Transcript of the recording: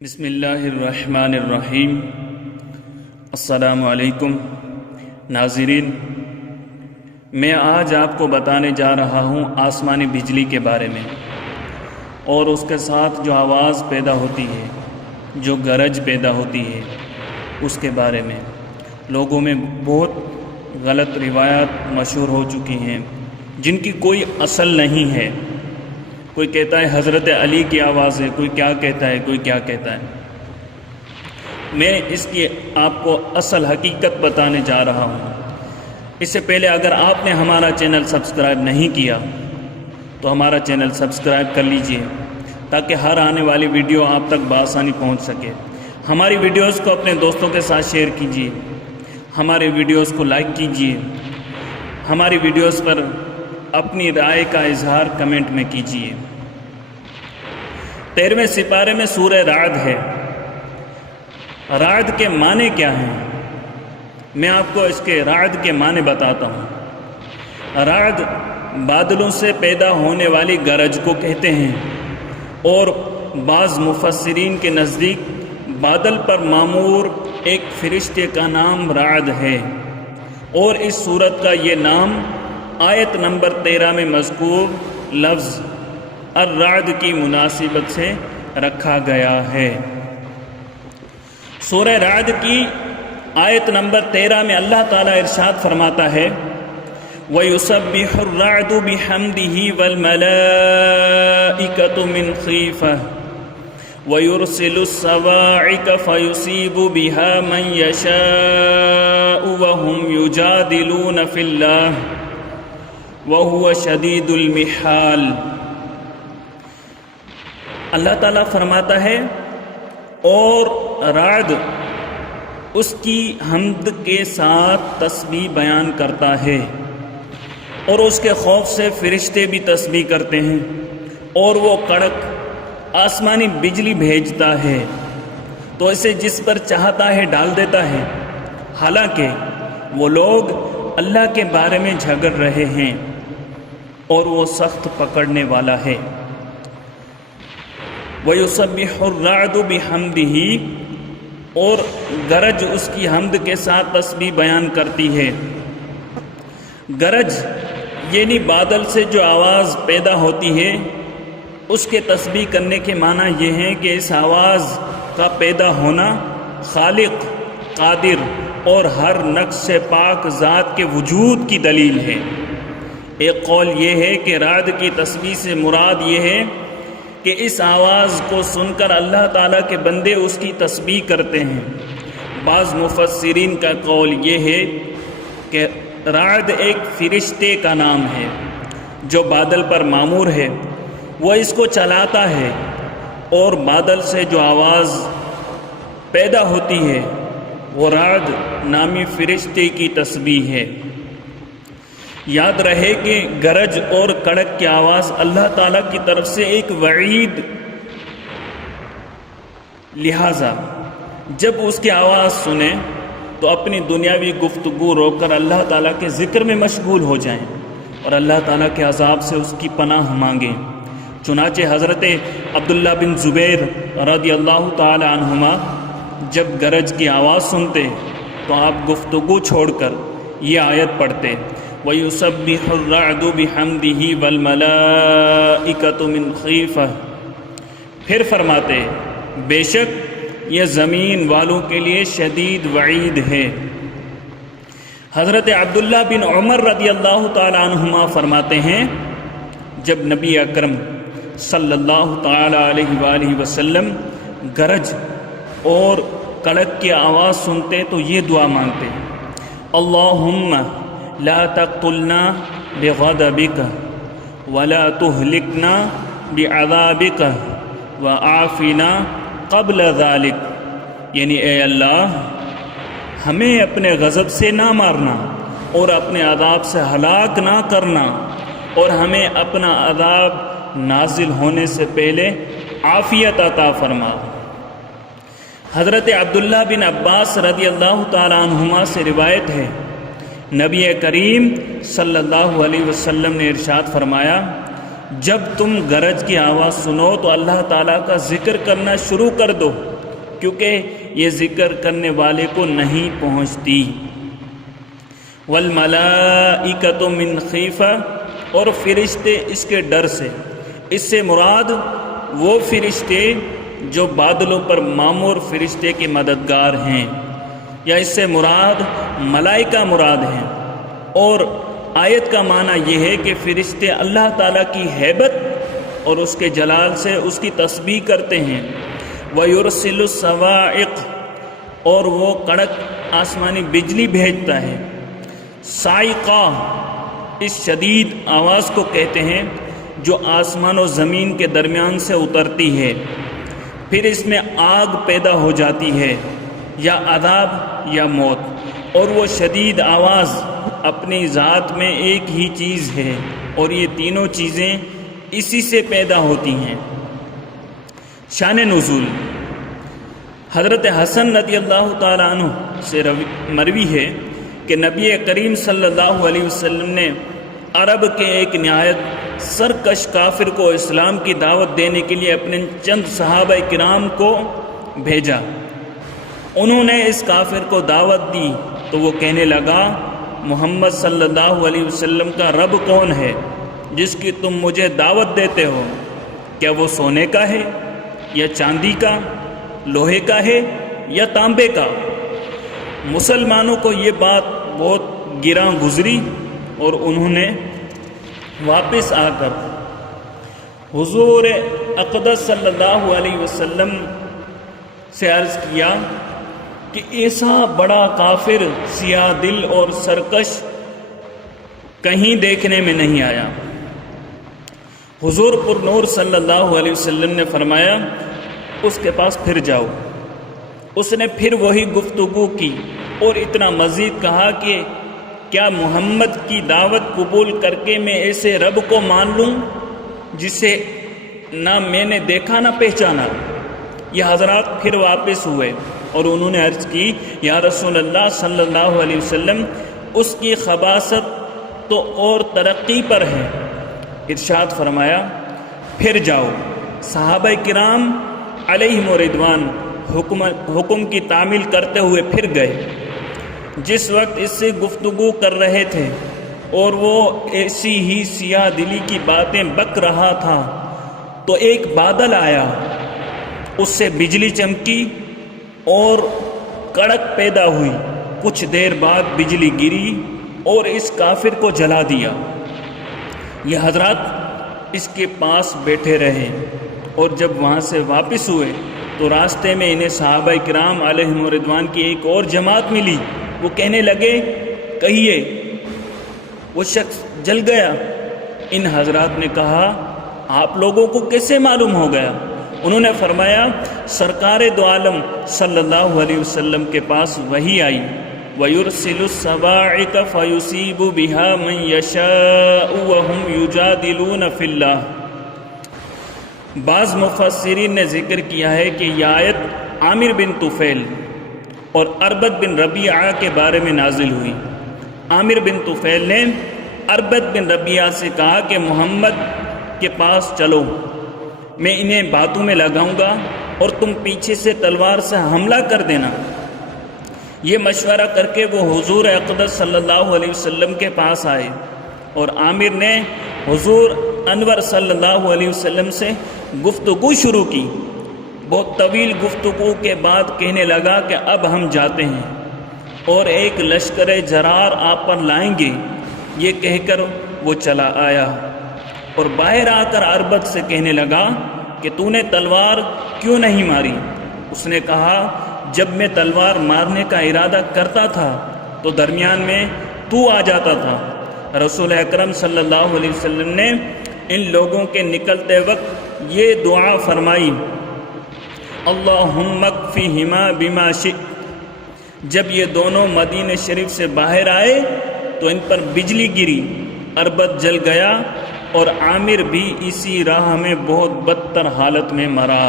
بسم اللہ الرحمن الرحیم۔ السلام علیکم ناظرین، میں آج آپ کو بتانے جا رہا ہوں آسمانی بجلی کے بارے میں، اور اس کے ساتھ جو آواز پیدا ہوتی ہے، جو گرج پیدا ہوتی ہے، اس کے بارے میں۔ لوگوں میں بہت غلط روایات مشہور ہو چکی ہیں جن کی کوئی اصل نہیں ہے۔ کوئی کہتا ہے حضرت علی کی آواز ہے، کوئی کیا کہتا ہے، کوئی کیا کہتا ہے۔ میں اس کی آپ کو اصل حقیقت بتانے جا رہا ہوں۔ اس سے پہلے اگر آپ نے ہمارا چینل سبسکرائب نہیں کیا تو ہمارا چینل سبسکرائب کر لیجئے تاکہ ہر آنے والی ویڈیو آپ تک بآسانی پہنچ سکے۔ ہماری ویڈیوز کو اپنے دوستوں کے ساتھ شیئر کیجئے، ہمارے ویڈیوز کو لائک کیجئے، ہماری ویڈیوز پر اپنی رائے کا اظہار کمنٹ میں کیجئے۔ 13ویں سپارے میں سورہ رعد ہے۔ رعد کے معنی کیا ہیں؟ میں آپ کو اس کے رعد کے معنی بتاتا ہوں۔ رعد بادلوں سے پیدا ہونے والی گرج کو کہتے ہیں، اور بعض مفسرین کے نزدیک بادل پر معمور ایک فرشتے کا نام رعد ہے، اور اس سورت کا یہ نام آیت نمبر 13 میں مذکور لفظ الرعد کی مناسبت سے رکھا گیا ہے۔ سورہ رعد کی آیت نمبر 13 میں اللہ تعالیٰ ارشاد فرماتا ہے وَيُسَبِّحُ الرَّعْدُ بِحَمْدِهِ وَالْمَلَائِكَةُ مِنْ خِيفَةٍ وَيُرْسِلُ الصَّوَاعِقَ فَيُصِيبُ بِهَا مَنْ يَشَاءُ وَهُمْ يُجَادِلُونَ فِي اللَّهِ وَهُوَ شَدِيدُ الْمِحَالِ۔ اللہ تعالیٰ فرماتا ہے اور رعد اس کی حمد کے ساتھ تسبیح بیان کرتا ہے، اور اس کے خوف سے فرشتے بھی تسبیح کرتے ہیں، اور وہ کڑک آسمانی بجلی بھیجتا ہے تو اسے جس پر چاہتا ہے ڈال دیتا ہے، حالانکہ وہ لوگ اللہ کے بارے میں جھگڑ رہے ہیں اور وہ سخت پکڑنے والا ہے۔ وَيُسَبِّحُ الرَّعْدُ بِحَمْدِهِ، اور گرج اس کی حمد کے ساتھ تسبیح بیان کرتی ہے۔ گرج یعنی بادل سے جو آواز پیدا ہوتی ہے، اس کے تسبیح کرنے کے معنی یہ ہیں کہ اس آواز کا پیدا ہونا خالق، قادر اور ہر نقص سے پاک ذات کے وجود کی دلیل ہے۔ ایک قول یہ ہے کہ رعد کی تسبیح سے مراد یہ ہے کہ اس آواز کو سن کر اللہ تعالیٰ کے بندے اس کی تسبیح کرتے ہیں۔ بعض مفسرین کا قول یہ ہے کہ رعد ایک فرشتے کا نام ہے جو بادل پر معمور ہے، وہ اس کو چلاتا ہے، اور بادل سے جو آواز پیدا ہوتی ہے وہ رعد نامی فرشتے کی تسبیح ہے۔ یاد رہے کہ گرج اور کڑک کی آواز اللہ تعالیٰ کی طرف سے ایک وعید، لہذا جب اس کی آواز سنیں تو اپنی دنیاوی گفتگو روک کر اللہ تعالیٰ کے ذکر میں مشغول ہو جائیں اور اللہ تعالیٰ کے عذاب سے اس کی پناہ مانگیں۔ چنانچہ حضرت عبداللہ بن زبیر رضی اللہ تعالی عنہما جب گرج کی آواز سنتے تو آپ گفتگو چھوڑ کر یہ آیت پڑھتے وَيُسَبِّحُ الرَّعْدُ بِحَمْدِهِ وَالْمَلَائِكَةُ مِنْ خِيفَةٍ، پھر فرماتے بے شک یہ زمین والوں کے لیے شدید وعید ہے۔ حضرت عبداللہ بن عمر رضی اللہ تعالی عنہما فرماتے ہیں جب نبی اکرم صلی اللہ تعالی علیہ وآلہ وسلم گرج اور کڑک کی آواز سنتے تو یہ دعا مانگتے اللہم لا تقتلنا بغضبک ولا تہلکنا بعذابک وعافنا قبل ذلک، یعنی اے اللہ ہمیں اپنے غضب سے نہ مارنا اور اپنے عذاب سے ہلاک نہ کرنا، اور ہمیں اپنا عذاب نازل ہونے سے پہلے عافیت عطا فرما۔ حضرت عبداللہ بن عباس رضی اللہ تعالی عنہما سے روایت ہے نبی کریم صلی اللہ علیہ وسلم نے ارشاد فرمایا جب تم گرج کی آواز سنو تو اللہ تعالیٰ کا ذکر کرنا شروع کر دو کیونکہ یہ ذکر کرنے والے کو نہیں پہنچتی۔ والملائکۃ من خیفہ، اور فرشتے اس کے ڈر سے۔ اس سے مراد وہ فرشتے جو بادلوں پر معمور فرشتے کے مددگار ہیں، یا اس سے مراد ملائکہ مراد ہیں۔ اور آیت کا معنی یہ ہے کہ فرشتے اللہ تعالیٰ کی ہیبت اور اس کے جلال سے اس کی تسبیح کرتے ہیں۔ وَيُرْسِلُ الصَّوَاعِقَ، اور وہ کڑک آسمانی بجلی بھیجتا ہے۔ صاعقہ اس شدید آواز کو کہتے ہیں جو آسمان و زمین کے درمیان سے اترتی ہے، پھر اس میں آگ پیدا ہو جاتی ہے، یا عذاب یا موت۔ اور وہ شدید آواز اپنی ذات میں ایک ہی چیز ہے، اور یہ تینوں چیزیں اسی سے پیدا ہوتی ہیں۔ شان نزول، حضرت حسن رضی اللہ تعالیٰ عنہ سے مروی ہے کہ نبی کریم صلی اللہ علیہ وسلم نے عرب کے ایک نہایت سرکش کافر کو اسلام کی دعوت دینے کے لیے اپنے چند صحابہ کرام کو بھیجا۔ انہوں نے اس کافر کو دعوت دی تو وہ کہنے لگا، محمد صلی اللہ علیہ وسلم کا رب کون ہے جس کی تم مجھے دعوت دیتے ہو؟ کیا وہ سونے کا ہے یا چاندی کا، لوہے کا ہے یا تانبے کا؟ مسلمانوں کو یہ بات بہت گراں گزری اور انہوں نے واپس آ کر حضور اقدس صلی اللہ علیہ وسلم سے عرض کیا کہ ایسا بڑا کافر، سیاہ دل اور سرکش کہیں دیکھنے میں نہیں آیا۔ حضور پر نور صلی اللہ علیہ وسلم نے فرمایا، اس کے پاس پھر جاؤ۔ اس نے پھر وہی گفتگو کی اور اتنا مزید کہا کہ کیا محمد کی دعوت قبول کر کے میں ایسے رب کو مان لوں جسے نہ میں نے دیکھا نہ پہچانا؟ یہ حضرات پھر واپس ہوئے اور انہوں نے عرض کی، یا رسول اللہ صلی اللہ علیہ وسلم، اس کی خباثت تو اور ترقی پر ہے۔ ارشاد فرمایا، پھر جاؤ۔ صحابہ کرام علیہم رضوان حکم کی تعمیل کرتے ہوئے پھر گئے۔ جس وقت اس سے گفتگو کر رہے تھے اور وہ ایسی ہی سیاہ دلی کی باتیں بک رہا تھا تو ایک بادل آیا، اس سے بجلی چمکی اور کڑک پیدا ہوئی۔ کچھ دیر بعد بجلی گری اور اس کافر کو جلا دیا۔ یہ حضرات اس کے پاس بیٹھے رہے اور جب وہاں سے واپس ہوئے تو راستے میں انہیں صحابہ کرام علیہم رضوان کی ایک اور جماعت ملی۔ وہ کہنے لگے، کہیے وہ شخص جل گیا۔ ان حضرات نے کہا، آپ لوگوں کو کیسے معلوم ہو گیا؟ انہوں نے فرمایا، سرکار دو عالم صلی اللہ علیہ وسلم کے پاس وحی آئی، وَيُرْسِلُ الصَّوَاعِقَ فَيُصِيبُ بِهَا مَن يَشَاءُ وَهُمْ يُجَادِلُونَ فِي اللَّهِ۔ بعض مفسرین نے ذکر کیا ہے کہ یہ آیت عامر بن طفیل اور اربد بن ربیعہ کے بارے میں نازل ہوئی۔ عامر بن طفیل نے اربد بن ربیعہ سے کہا کہ محمد کے پاس چلو، میں انہیں باتوں میں لگاؤں گا اور تم پیچھے سے تلوار سے حملہ کر دینا۔ یہ مشورہ کر کے وہ حضور اقدس صلی اللہ علیہ وسلم کے پاس آئے اور عامر نے حضور انور صلی اللہ علیہ وسلم سے گفتگو شروع کی۔ بہت طویل گفتگو کے بعد کہنے لگا کہ اب ہم جاتے ہیں اور ایک لشکر جرار آپ پر لائیں گے۔ یہ کہہ کر وہ چلا آیا اور باہر آ کر اربد سے کہنے لگا کہ تو نے تلوار کیوں نہیں ماری؟ اس نے کہا، جب میں تلوار مارنے کا ارادہ کرتا تھا تو درمیان میں تو آ جاتا تھا۔ رسول اکرم صلی اللہ علیہ وسلم نے ان لوگوں کے نکلتے وقت یہ دعا فرمائی، اللہم اکفہما بما شئت۔ جب یہ دونوں مدینہ شریف سے باہر آئے تو ان پر بجلی گری، اربد جل گیا اور عامر بھی اسی راہ میں بہت بدتر حالت میں مرا۔